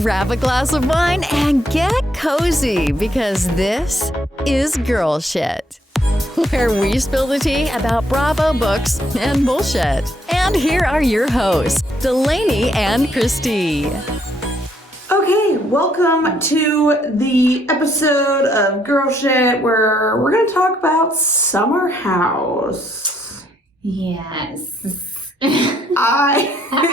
grab a glass of wine and get cozy because this is Girl Shit, where we spill the tea about Bravo books and bullshit. And here are your hosts, Delaney and Christy. Okay, welcome to the episode of Girl Shit where we're going to talk about Summer House. Yes.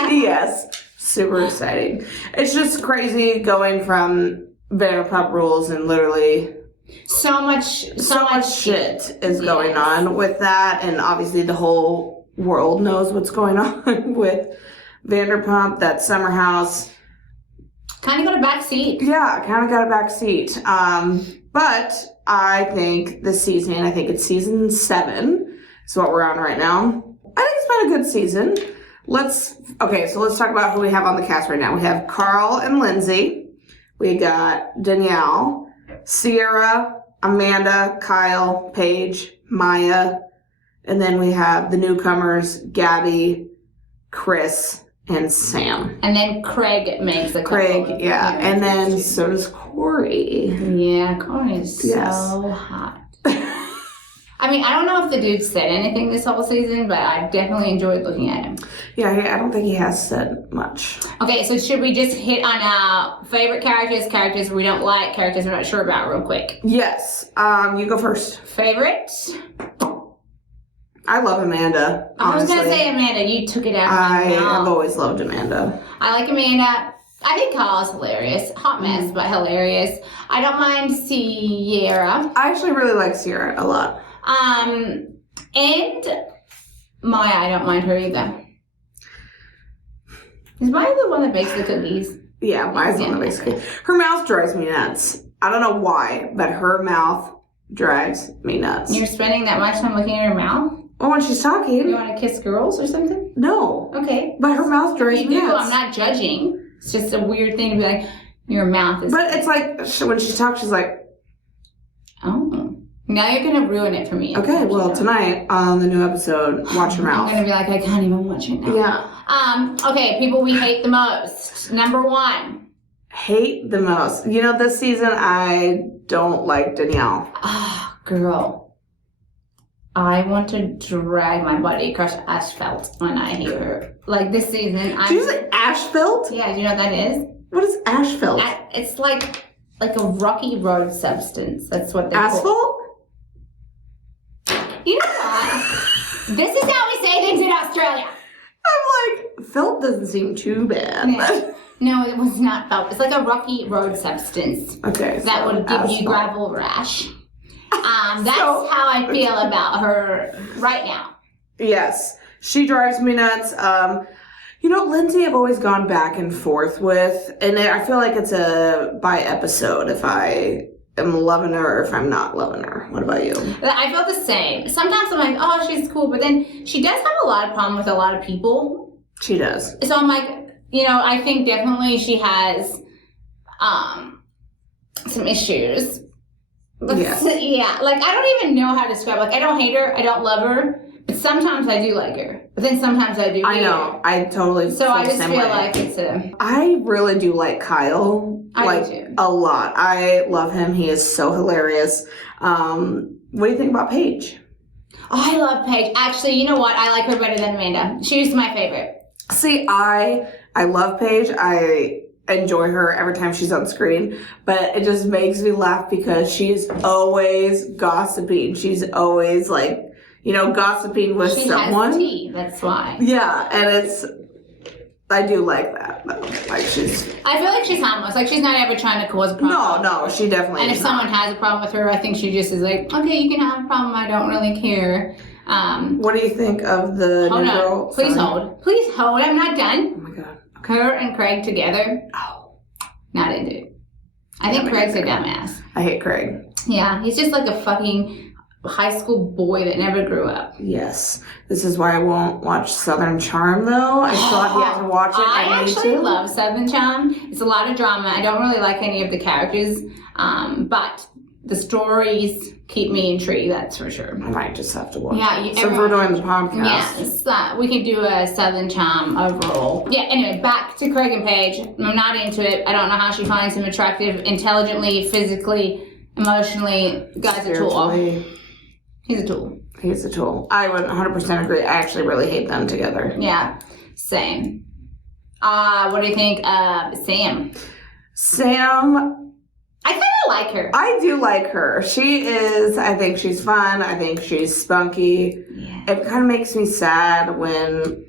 Yes, super exciting. It's just crazy going from Vanderpump Rules and literally so much shit is going on with that, and obviously the whole world knows what's going on with Vanderpump, that Summer House. Kind of got a back seat. Yeah, kind of got a back seat. But I think this season, I think it's season 7, is what we're on right now. I think it's been a good season. Let's talk about who we have on the cast right now. We have Carl and Lindsay. We got Danielle, Sierra, Amanda, Kyle, Paige, Maya. And then we have the newcomers, Gabby, Chris, and Sam. And then Craig makes a couple. Craig, yeah. And then so does Corey. Yeah, Corey is so hot. I mean, I don't know if the dude said anything this whole season, but I definitely enjoyed looking at him. Yeah, I don't think he has said much. Okay, so should we just hit on our favorite characters we don't like, characters we're not sure about real quick? Yes. You go first. Favorite? I love Amanda, honestly. I was going to say Amanda. You took it out of my mouth. I have always loved Amanda. I like Amanda. I think Carl's hilarious. Hot mess, but hilarious. I don't mind Sierra. I actually really like Sierra a lot. And Maya, I don't mind her either. Is Maya the one that bakes the cookies? Yeah, Maya's the one that bakes cookies. Her mouth drives me nuts. I don't know why, but her mouth drives me nuts. You're spending that much time looking at her mouth? Oh, when she's talking. You want to kiss girls or something? No. Okay. But her mouth drives me nuts. I'm not judging. It's just a weird thing to be like, your mouth is... But it's like, when she talks, she's like... Oh. Now you're going to ruin it for me. Okay, well, tonight on the new episode, watch your mouth. I'm going to be like, I can't even watch it now. Yeah. Okay, people we hate the most. Number 1. Hate the most. You know, this season, I don't like Danielle. Ah, girl. I want to drag my body across asphalt when I hear her. Like, this season, Did you say asphalt? Yeah, do you know what that is? What is asphalt? It's like a rocky road substance. That's what they Asphalt? call. You know what? This is how we say things in Australia. I'm like, felt doesn't seem too bad. Yeah. No, it was not felt. It's like a rocky road substance. Okay. That would give you gravel rash. That's how I feel about her right now. Yes. She drives me nuts. You know, Lindsay I've always gone back and forth with, and I feel like it's a by episode if I am loving her or if I'm not loving her. What about you? I felt the same. Sometimes I'm like, oh, she's cool, but then she does have a lot of problem with a lot of people. She does. So I'm like, you know, I think definitely she has some issues. Yes. Yeah, like I don't even know how to describe. Like I don't hate her, I don't love her, but sometimes I do like her. But then sometimes I do. I know. Her. I totally. So I just feel way. like it's a. I really do like Kyle. I do too. A lot. I love him. He is so hilarious. What do you think about Paige? Oh, I love Paige. Actually, you know what? I like her better than Amanda. She's my favorite. See, I love Paige. I enjoy her every time she's on screen, but it just makes me laugh because she's always gossiping. She's always like, you know, gossiping with someone. She has tea, that's why. Yeah, and I do like that though. Like I feel like she's harmless. Like she's not ever trying to cause a problem. No, she definitely And if someone has a problem with her, I think she just is like, okay, you can have a problem. I don't really care. What do you think of the new girl? Please hold. Please hold. I'm not done. Oh my god. Her and Craig together. Oh. Not into it. I think Craig's a dumbass. I hate Craig. Yeah, he's just like a fucking high school boy that never grew up. Yes. This is why I won't watch Southern Charm, though. I still have yet to watch it. I actually love Southern Charm. It's a lot of drama. I don't really like any of the characters, but the stories keep me intrigued, that's for sure. I might just have to watch. Yeah, it. Since we're doing the podcast. Yes, we could do a Southern Charm overall. Yeah, anyway, back to Craig and Paige. I'm not into it. I don't know how she finds him attractive, intelligently, physically, emotionally. Guy's a tool. He's a tool. He's a tool. I would 100% agree. I actually really hate them together. Yeah, same. What do you think of Sam? Sam... I kind of like her. I do like her. She is, I think she's fun. I think she's spunky. Yeah. It kind of makes me sad when,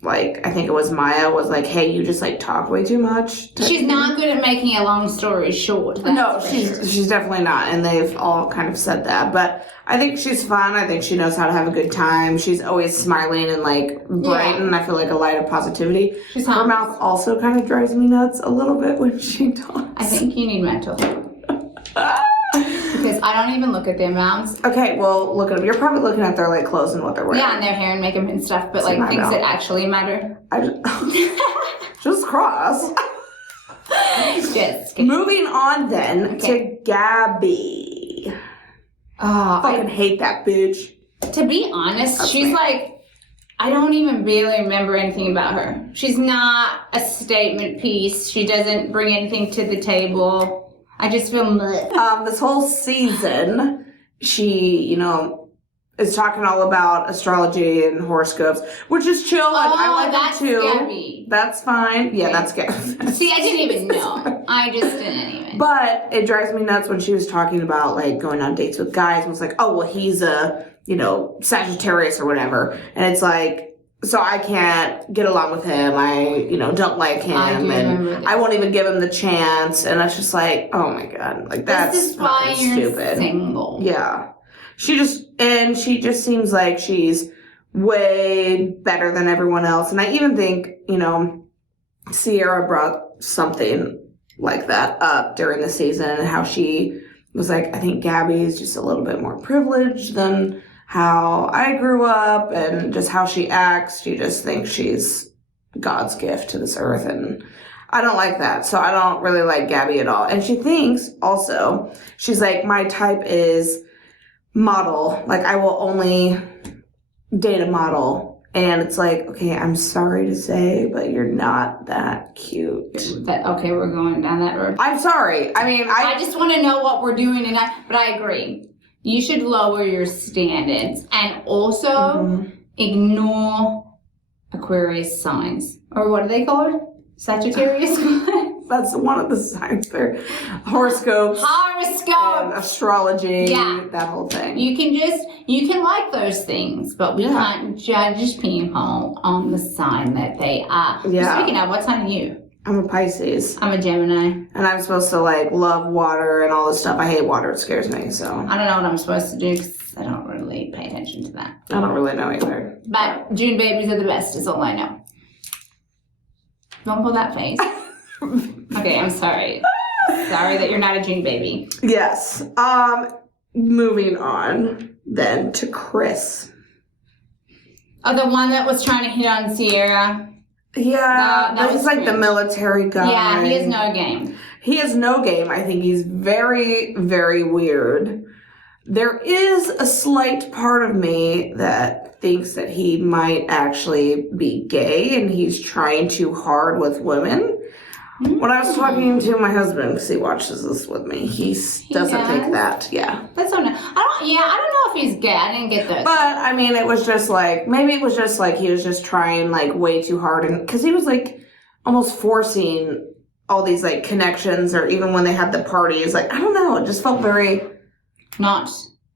like, I think it was Maya was like, hey, you just, like, talk way too much. She's not good at making a long story short. No, she's definitely not. And they've all kind of said that. But I think she's fun. I think she knows how to have a good time. She's always smiling and, like, bright. And I feel like a light of positivity. Her mouth also kind of drives me nuts a little bit when she talks. I think you need mental help. Because I don't even look at their mouths. Okay, well, look at them. You're probably looking at their, like, clothes and what they're wearing. Yeah, and their hair and makeup and stuff. But, like, things that actually matter. Just cross. Just kidding. Moving on then to Gabby. Oh, I fucking hate that bitch. To be honest, she's like, I don't even really remember anything about her. She's not a statement piece. She doesn't bring anything to the table. I just feel this whole season, she, you know, is talking all about astrology and horoscopes, which is chill. I like that too. Gabby. That's fine. Yeah, that's Gabby. See, I didn't even know. I just didn't even. But it drives me nuts when she was talking about, like, going on dates with guys and was like, oh, well, he's a, you know, Sagittarius or whatever. And it's like, so I can't get along with him. I, you know, don't like him. And I won't even give him the chance. And it's just like, oh my God. Like, that's fucking stupid. Single. Yeah. She just seems like she's way better than everyone else. And I even think, you know, Sierra brought something like that up during the season and how she was like, I think Gabby is just a little bit more privileged than how I grew up and just how she acts. She just thinks she's God's gift to this earth. And I don't like that. So I don't really like Gabby at all. And she thinks also, she's like, my type is model. Like, I will only date a model. And it's like, okay, I'm sorry to say, but you're not that cute. Okay, we're going down that road. I'm sorry. I mean, I just want to know what we're doing, but I agree. You should lower your standards and also ignore Aquarius signs. Or what are they called? Sagittarius? That's one of the signs there. Horoscopes. And astrology. Yeah. That whole thing. You can like those things, but we can't judge people on the sign that they are. Yeah. Speaking of, what sign are you? I'm a Pisces. I'm a Gemini. And I'm supposed to, like, love water and all this stuff. I hate water. It scares me, so. I don't know what I'm supposed to do because I don't really pay attention to that. I don't really know either. But June babies are the best is all I know. Don't pull that face. Okay, I'm sorry. Sorry that you're not a June baby. Yes. Moving on then to Chris. Oh, the one that was trying to hit on Sierra. Yeah, but he's like the military guy. Yeah, he has no game. He has no game. I think he's very, very weird. There is a slight part of me that thinks that he might actually be gay and he's trying too hard with women. When I was talking to my husband, because he watches this with me, he doesn't think that. Yeah. That's so nice. I don't know if he's gay. I didn't get that. But, I mean, it was just like, maybe it was just like he was just trying, like, way too hard. And because he was, like, almost forcing all these, like, connections, or even when they had the parties. Like, I don't know. It just felt very... not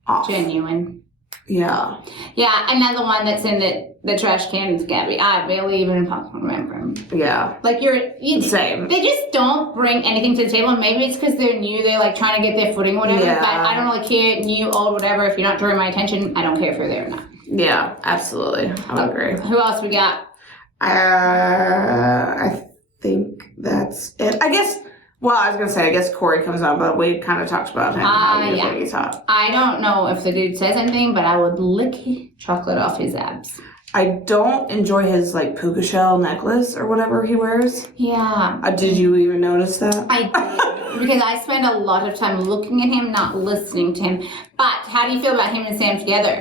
off. Genuine. Yeah. Yeah, another one that's in the trash can is Gabby. I barely even remember him. Yeah. Like, same. They just don't bring anything to the table. And maybe it's because they're new. They're, like, trying to get their footing or whatever. Yeah. But I don't really care, new, old, whatever. If you're not drawing my attention, I don't care if you're there or not. Yeah, absolutely. I agree. Who else we got? I think that's it. I guess... Well, I was going to say, I guess Corey comes on, but we kind of talked about him. I don't know if the dude says anything, but I would lick chocolate off his abs. I don't enjoy his like puka shell necklace or whatever he wears. Yeah. Did you even notice that? I did. Because I spend a lot of time looking at him, not listening to him. But how do you feel about him and Sam together?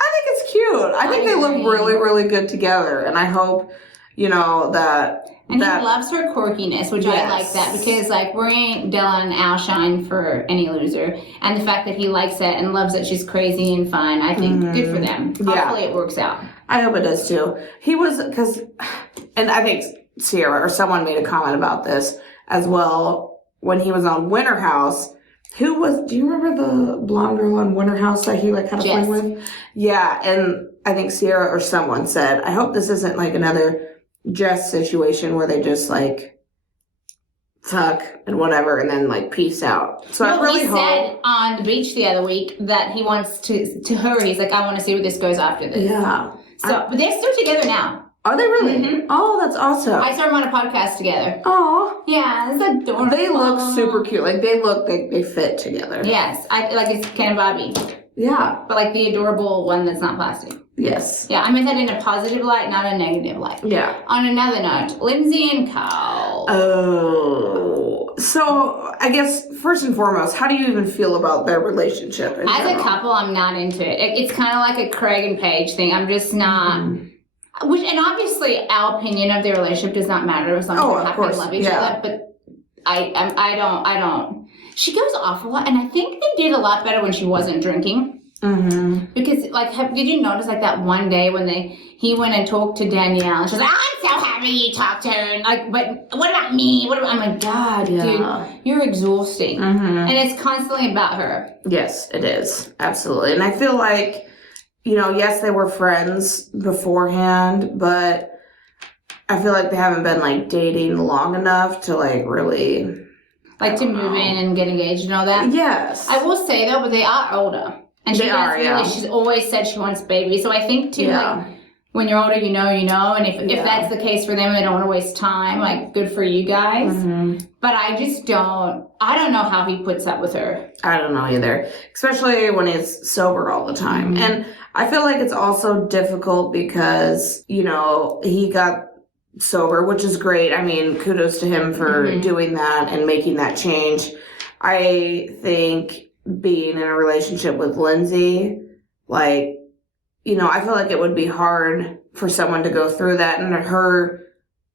I think it's cute. I think they look really, really good together. And I hope, that... And he loves her quirkiness, which I like that. Because, we ain't Dylan Alshine for any loser. And the fact that he likes it and loves that she's crazy and fun, I think good for them. Hopefully it works out. I hope it does, too. He was... And I think Sierra or someone made a comment about this as well when he was on Winter House. Do you remember the blonde girl on Winter House that he had a fling with? Yeah, and I think Sierra or someone said, I hope this isn't another Jess situation where they just fuck and whatever and then peace out. So I really hope. He said on the beach the other week that he wants to her, he's like, I want to see where this goes after this. Yeah. So, but they're still together now. Are they really? Mm-hmm. Oh, that's awesome. I saw them on a podcast together. Oh. Yeah, it's adorable. They look super cute. They fit together. Yes. It's Ken and Bobby. Yeah. But the adorable one that's not plastic. Yes. Yeah, I meant that in a positive light, not a negative light. Yeah. On another note, Lindsay and Kyle. Oh. So, I guess, first and foremost, how do you even feel about their relationship in As general? a couple, I'm not into it. It's kind of like a Craig and Paige thing. I'm just not... Mm-hmm. And obviously, our opinion of their relationship does not matter as long as they're happy and love each other. But I don't. She goes off a lot, and I think they did a lot better when she wasn't drinking. Mm-hmm. Because did you notice that one day when he went and talked to Danielle, and she's like, "I'm so happy you talked to her," and but what about me? I'm like, God, dude, you're exhausting, and it's constantly about her. Yes, it is absolutely, and I feel like. Yes, they were friends beforehand, but I feel like they haven't been, dating long enough to, really... to move in and get engaged and all that? Yes. I will say, though, but they are older. And she's always said she wants babies. So I think, too, when you're older, you know. And if that's the case for them and they don't want to waste time, good for you guys. Mm-hmm. But I just don't know how he puts up with her. I don't know either. Especially when he's sober all the time. Mm-hmm. And I feel like it's also difficult because, he got sober, which is great. I mean, kudos to him for doing that and making that change. I think being in a relationship with Lindsay, I feel like it would be hard for someone to go through that, and her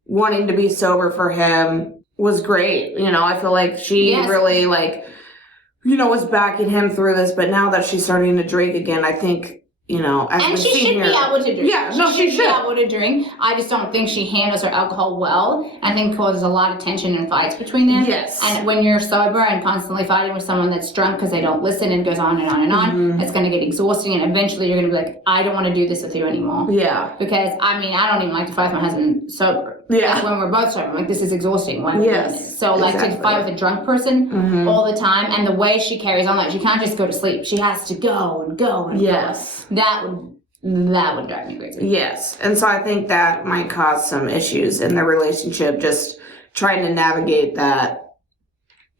wanting to be sober for him was great. I feel like she really, was backing him through this, but now that she's starting to drink again, I think, as and we've she seen should here, be able to drink. Yeah, she should be able to drink. I just don't think she handles her alcohol well. I think causes a lot of tension and fights between them. Yes. And when you're sober and constantly fighting with someone that's drunk because they don't listen and goes on and on and on, it's going to get exhausting. And eventually you're going to be like, I don't want to do this with you anymore. Yeah. Because, I don't even like to fight with my husband sober. Yeah. When we're both sober, this is exhausting. Yes. So, to fight with a drunk person all the time, and the way she carries on, she can't just go to sleep. She has to go and go and go. That would drive me crazy. Yes. And so I think that might cause some issues in the relationship, just trying to navigate that,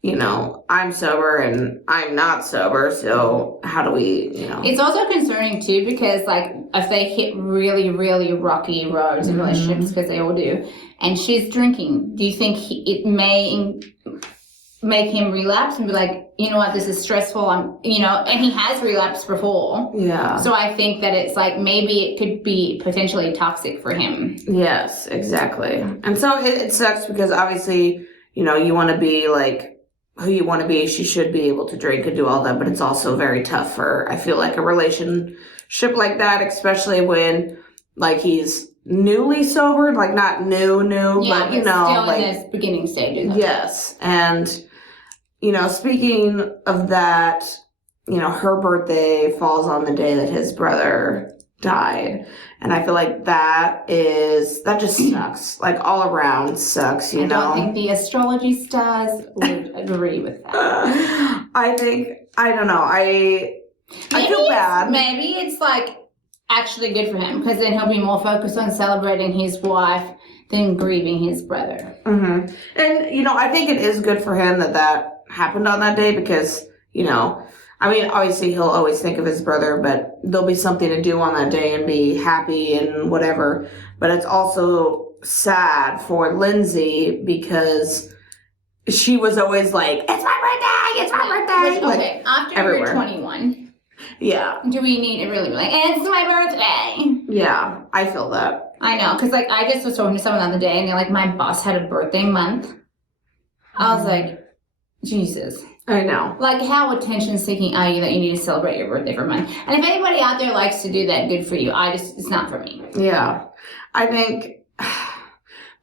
I'm sober and I'm not sober, so how do we, It's also concerning, too, because, if they hit really, really rocky roads in relationships, because they all do, and she's drinking, do you think it may make him relapse and be like, you know what, this is stressful, and he has relapsed before. Yeah. So I think that it's maybe it could be potentially toxic for him. Yes, exactly. And so it sucks because obviously, you want to be who you want to be. She should be able to drink and do all that, but it's also very tough for, I feel like, a relationship like that, especially when, he's newly sober, not new, but, still in the beginning stages. Yes. And, speaking of that, her birthday falls on the day that his brother died. And I feel like that just sucks. All around sucks, I don't think the astrology stars would agree with that. I don't know. I feel bad. Maybe it's actually good for him because then he'll be more focused on celebrating his wife than grieving his brother. Mm-hmm. And, I think it is good for him that happened on that day because, I mean, obviously he'll always think of his brother, but there'll be something to do on that day and be happy and whatever. But it's also sad for Lindsay because she was always like, it's my birthday. Okay, after everywhere. you're 21, Yeah. do we need to really be like, it's my birthday? Yeah, I feel that. I know, because like I just was talking to someone the other day, and they're like, my boss had a birthday month. I was like, Jesus. I know. Like, how attention-seeking are you that you need to celebrate your birthday for a month? And if anybody out there likes to do that, good for you. It's not for me. Yeah. I think,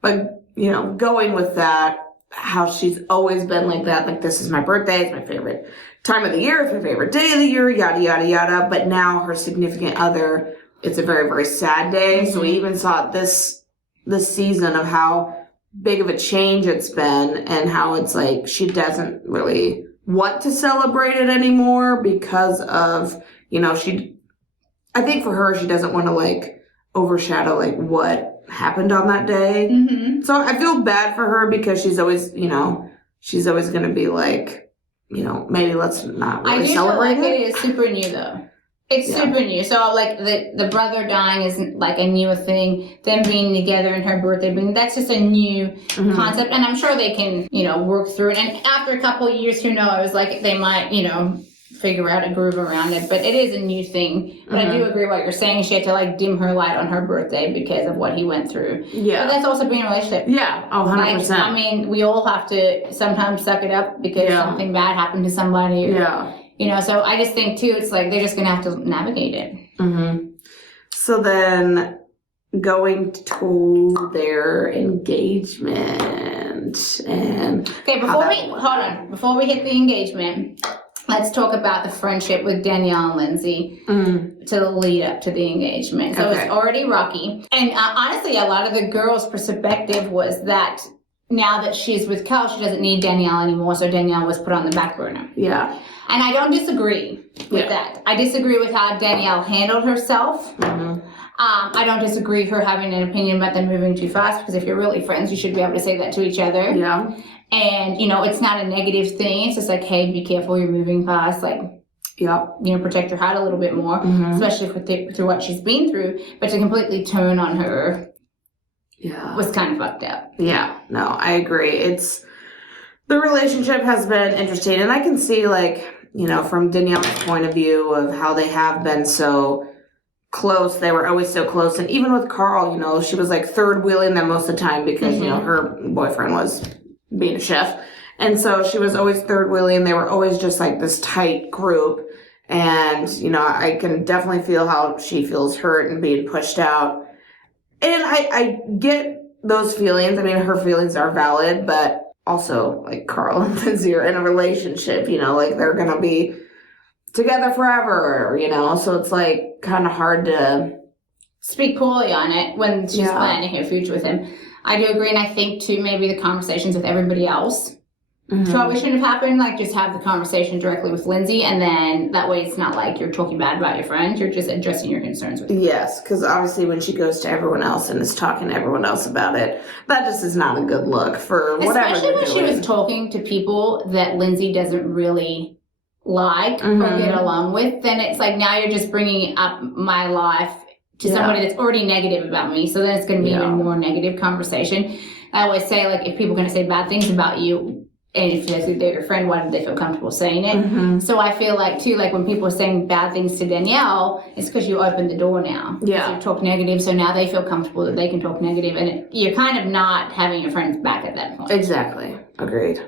but, you know, going with that, how she's always been like that, like, this is my birthday, it's my favorite time of the year, it's my favorite day of the year, yada, yada, yada. But now her significant other, it's a very, very sad day. Mm-hmm. So we even saw this season of how big of a change it's been and how it's like she doesn't really want to celebrate it anymore because of, you know, I think for her, she doesn't want to like overshadow like what happened on that day. Mm-hmm. So I feel bad for her because she's always, you know, she's always going to be like, you know, maybe let's not really celebrate it. I do feel like it is super new though. It's super new. So, like, the brother dying is, like, a newer thing. Them being together and her birthday being, that's just a new concept. And I'm sure they can, you know, work through it. And after a couple of years, who knows, like, they might, you know, figure out a groove around it. But it is a new thing. But I do agree what you're saying. She had to, like, dim her light on her birthday because of what he went through. Yeah. But that's also being a relationship. Yeah. Oh, 100%. Like, I mean, we all have to sometimes suck it up because something bad happened to somebody. Or, you know, so I just think, too, it's like they're just going to have to navigate it. Mm-hmm. So then going to their engagement and... Okay, before we hit the engagement, let's talk about the friendship with Danielle and Lindsay to the lead up to the engagement. So it's already rocky. And honestly, a lot of the girls' perspective was that now that she's with Cal, she doesn't need Danielle anymore, so Danielle was put on the back burner. Yeah. And I don't disagree with that. I disagree with how Danielle handled herself. Mm-hmm. I don't disagree her having an opinion about them moving too fast, because if you're really friends, you should be able to say that to each other. Yeah. And, you know, it's not a negative thing. It's just like, hey, be careful, you're moving fast. Like, you know, protect your heart a little bit more, especially through what she's been through. But to completely turn on her was kind of fucked up. Yeah, no, I agree. The relationship has been interesting, and I can see, like, you know, from Danielle's point of view of how they have been so close. They were always so close. And even with Carl, you know, she was like third wheeling them most of the time because, you know, her boyfriend was being a chef. And so she was always third wheeling. They were always just like this tight group. And, you know, I can definitely feel how she feels hurt and being pushed out. And I get those feelings. I mean, her feelings are valid, but also, like, Carl and Lindsay are in a relationship, you know, like, they're going to be together forever, you know, so it's, like, kind of hard to speak poorly on it when she's planning her future with him. I do agree, and I think, too, maybe the conversations with everybody else probably shouldn't have happened. Like, just have the conversation directly with Lindsay, and then that way it's not like you're talking bad about your friend. You're just addressing your concerns with her. Yes, because obviously when she goes to everyone else and is talking to everyone else about it, that just is not a good look for whatever. Especially when she was talking to people that Lindsay doesn't really like or get along with, then it's like now you're just bringing up my life to somebody that's already negative about me. So then it's going to be even more negative conversation. I always say, like, if people are going to say bad things about you, and if they're your friend, why do they feel comfortable saying it? So I feel like, too, like when people are saying bad things to Danielle, it's because you opened the door now. Yeah. You talk negative, so now they feel comfortable that they can talk negative, and you're kind of not having your friends back at that point. Exactly. Agreed.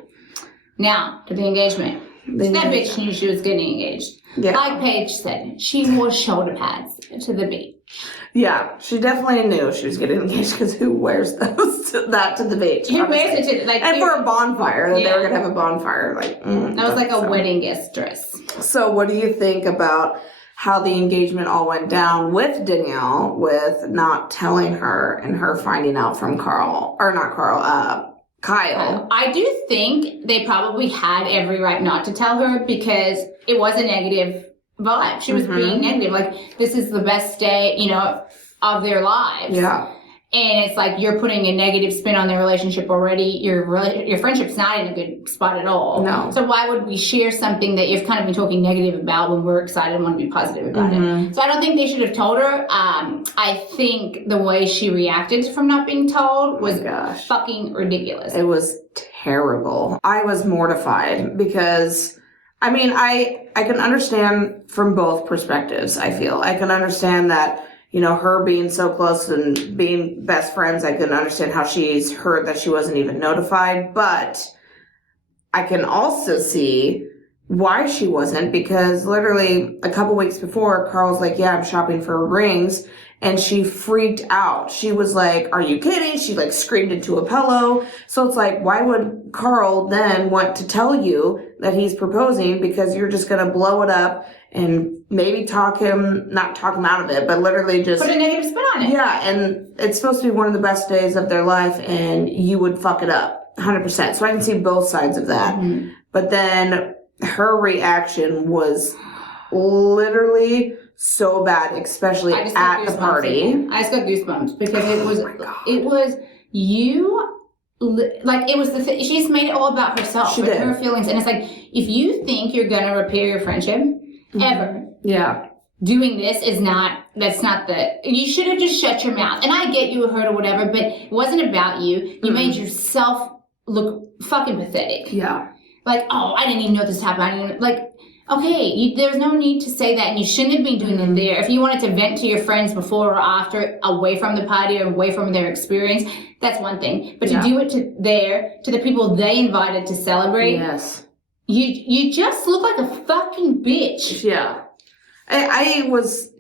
Now, to the engagement. That bitch knew she was getting engaged. Yeah. Like Paige said, she wore shoulder pads to the beach. Yeah, she definitely knew she was getting engaged, because who wears those to the beach? Who wears it to, like, and for a bonfire, that they were going to have a bonfire. Like, that was like a wedding guest dress. So what do you think about how the engagement all went down with Danielle, with not telling her and her finding out from Kyle? I do think they probably had every right not to tell her, because it was a negative vibe. She was being negative. Like, this is the best day, you know, of their lives. Yeah. and it's like you're putting a negative spin on the relationship already, your friendship's not in a good spot at all. No. So why would we share something that you've kind of been talking negative about when we're excited and want to be positive about it? So I don't think they should have told her. I think the way she reacted from not being told was fucking ridiculous. It was terrible. I was mortified because, I mean, I can understand from both perspectives, I feel. I can understand that, you know, her being so close and being best friends, I can understand how she's hurt that she wasn't even notified. But I can also see why she wasn't, because literally a couple weeks before, Carl's like, yeah, I'm shopping for rings. And she freaked out. She was like, are you kidding? She like screamed into a pillow. So it's like, why would Carl then want to tell you that he's proposing? Because you're just going to blow it up and maybe not talk him out of it, but literally just put a negative spin on it. Yeah. And it's supposed to be one of the best days of their life, and you would fuck it up 100%. So I can see both sides of that. But then her reaction was literally so bad, especially at the party. I just got goosebumps because it was you, like it was she just made it all about herself, she did. Her feelings, and it's like if you think you're gonna repair your friendship, ever, doing this that's not you should have just shut your mouth. And I get you were hurt or whatever, but it wasn't about you. You made yourself look fucking pathetic. Yeah. Like, oh, I didn't even know this happened. Okay, there's no need to say that, and you shouldn't have been doing it there. If you wanted to vent to your friends before or after, away from the party or away from their experience, that's one thing. But to do it to the people they invited to celebrate, yes, you just look like a fucking bitch. Yeah, it was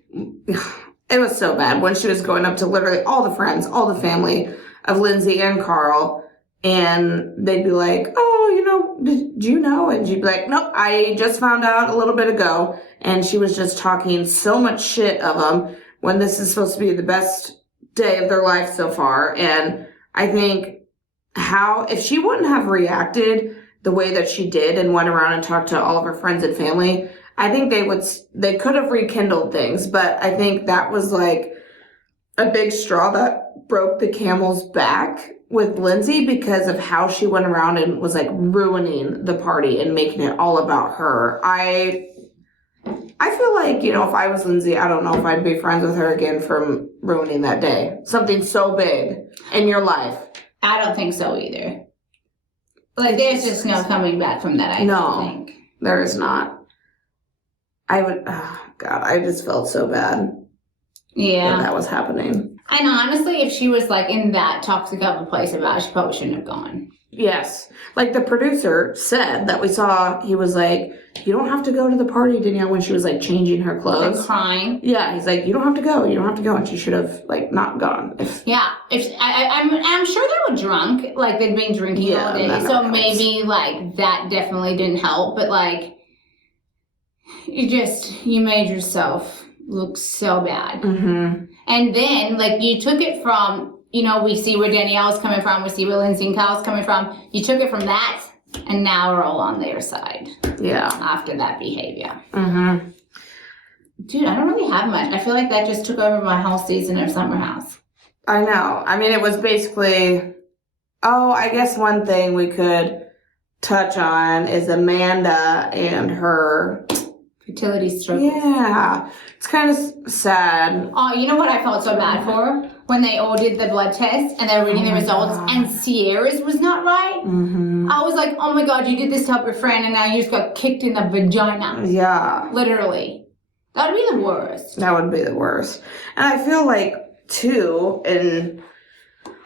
so bad when she was going up to literally all the friends, all the family of Lindsay and Carl, and they'd be like, oh, you know, did you know? And she'd be like, nope, I just found out a little bit ago. And she was just talking so much shit of them when this is supposed to be the best day of their life so far. And I think if she wouldn't have reacted the way that she did and went around and talked to all of her friends and family, I think they could have rekindled things. But I think that was like a big straw that broke the camel's back with Lindsay, because of how she went around and was like ruining the party and making it all about her. I feel like, you know, if I was Lindsay, I don't know if I'd be friends with her again from ruining that day. Something so big in your life. I don't think so either. Like, there's just no coming back from that, I don't think. There is not. I just felt so bad. Yeah. That was happening. And honestly, if she was like in that toxic of a place about it, she probably shouldn't have gone. Yes. Like the producer said that we saw, he was like, you don't have to go to the party, Danielle, when she was like changing her clothes. Like crying. Yeah, he's like, you don't have to go. And she should have like not gone. Yeah. I'm sure they were drunk. Like they'd been drinking all day. So maybe like that definitely didn't help. But like, you made yourself look so bad. And then, like, you took it from, you know, we see where Danielle's coming from, we see where Lindsay and Kyle's coming from. You took it from that, and now we're all on their side. Yeah. After that behavior. Dude, I don't really have much. I feel like that just took over my whole season of Summer House. I know. I mean, it was basically, I guess one thing we could touch on is Amanda and her fertility struggles. Yeah. It's kind of sad. Oh, you know what I felt so bad for? When they all did the blood test and they were reading the results and Sierra's was not right. I was like, oh my God, you did this to help your friend and now you just got kicked in the vagina. Yeah. Literally. That would be the worst. That would be the worst. And I feel like, too, and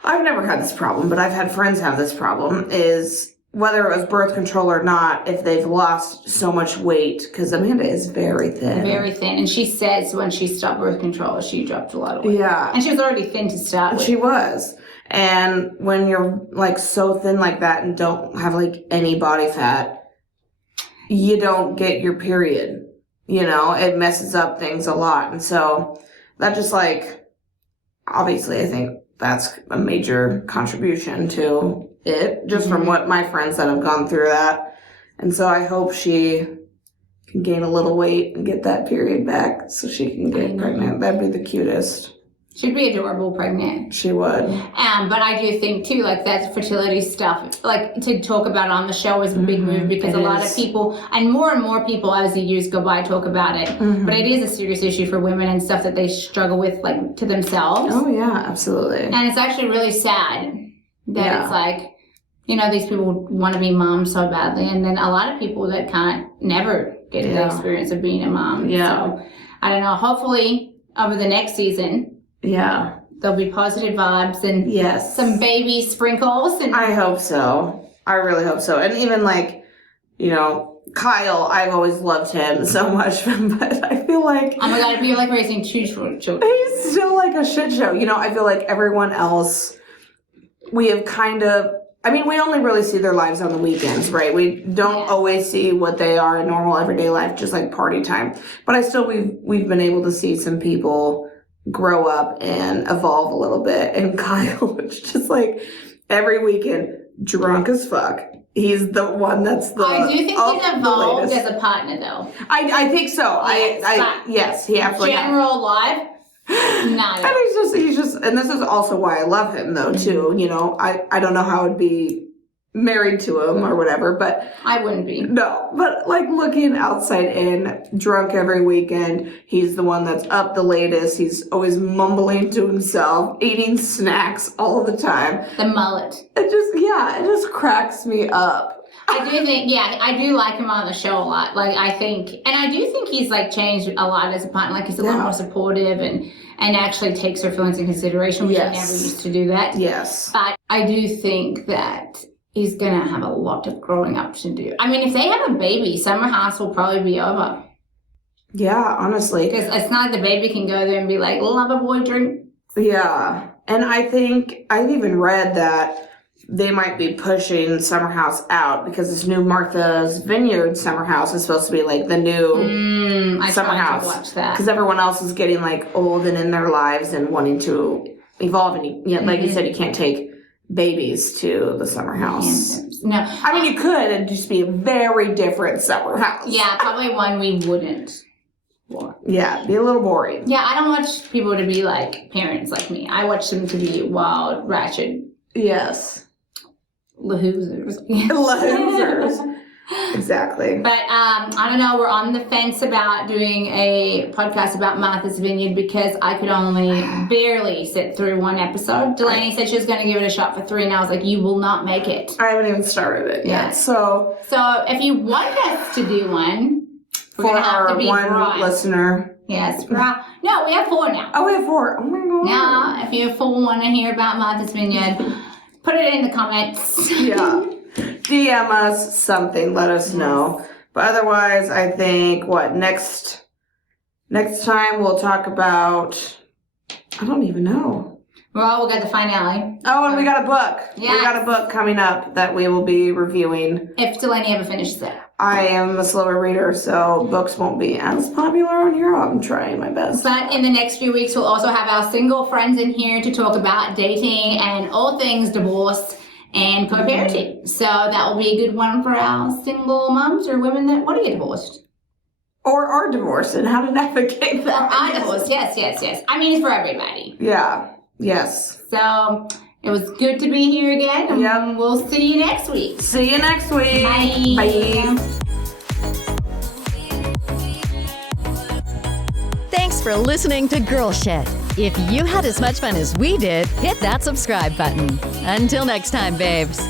I've never had this problem, but I've had friends have this problem, is whether it was birth control or not, if they've lost so much weight, because Amanda is very thin. Very thin. And she says when she stopped birth control, she dropped a lot of weight. Yeah. And she was already thin to start with. She was. And when you're, like, so thin like that and don't have, like, any body fat, you don't get your period. You know, it messes up things a lot. And so that just, like, obviously I think that's a major contribution to it, just from what my friends that have gone through that. And so I hope she can gain a little weight and get that period back so she can get pregnant. That'd be the cutest. She'd be adorable pregnant. She would. But I do think too, like that fertility stuff, like to talk about it on the show is a big move because a lot of people, and more people as the years go by talk about it. But it is a serious issue for women and stuff that they struggle with, like to themselves. Oh yeah, absolutely. And it's actually really sad that it's like, you know, these people want to be moms so badly, and then a lot of people that can't never get the experience of being a mom. Yeah. So I don't know. Hopefully over the next season. Yeah. There'll be positive vibes and some baby sprinkles. And I hope so. I really hope so. And even like, you know, Kyle, I've always loved him so much, but I feel like... Oh my God, it'd be like raising two children. He's still like a shit show. You know, I feel like everyone else, we have kind of... I mean, we only really see their lives on the weekends, right? We don't always see what they are in normal everyday life, just like party time. But we've been able to see some people grow up and evolve a little bit. And Kyle, it's just like every weekend, drunk as fuck. He's the one that's the... I do think he's evolved as a partner, though. I think so. Yes, he absolutely General life, not. And he's just, and this is also why I love him, though, too. You know, I don't know how I'd be married to him or whatever, but I wouldn't be. No, but like looking outside in, drunk every weekend. He's the one that's up the latest. He's always mumbling to himself, eating snacks all the time. The mullet. It just cracks me up. I do think, I do like him on the show a lot. Like, I think, and I do think he's like changed a lot as a partner. Like, he's a lot more supportive and actually takes her feelings in consideration, which he never used to do that. Yes. But I do think that he's going to have a lot of growing up to do. I mean, if they have a baby, summer house will probably be over. Yeah, honestly. Because it's not like the baby can go there and be like, love a boy drink. Yeah. And I think I've even read that they might be pushing Summer House out because this new Martha's Vineyard Summer House is supposed to be like the new Summer House. To watch that. Because everyone else is getting like old and in their lives and wanting to evolve. And like you said, you can't take babies to the Summer House. No. I mean, you could, and just be a very different Summer House. Yeah, probably one we wouldn't want. Yeah, be a little boring. Yeah, I don't watch people to be like parents like me. I watch them to be wild, ratchet. Yes. Lahoozers. Lahoozers. Exactly. But I don't know, we're on the fence about doing a podcast about Martha's Vineyard because I could only barely sit through one episode. Delaney said she was going to give it a shot for 3, and I was like, you will not make it. I haven't even started it yet. So if you want us to do one, we're for gonna have our to be one bright. Listener. Yes. No, we have 4 now. Oh, we have 4. Oh my God. Now, if you want to hear about Martha's Vineyard, put it in the comments. Yeah. DM us something, let us know. But otherwise, I think next time we'll talk about, I don't even know. Well, we got the finale. Oh, and we got a book. Yes. We got a book coming up that we will be reviewing. If Delaney ever finishes it. I am a slower reader, so books won't be as popular on here. I'm trying my best. But in the next few weeks, we'll also have our single friends in here to talk about dating and all things divorce and co-parenting. So that will be a good one for our single moms or women that want to get divorced. Or are divorced and how to navigate that. Or are divorced, yes. I mean, it's for everybody. Yeah, yes. So it was good to be here again. And we'll see you next week. See you next week. Bye. Bye. Thanks for listening to Girl Shit. If you had as much fun as we did, hit that subscribe button. Until next time, babes.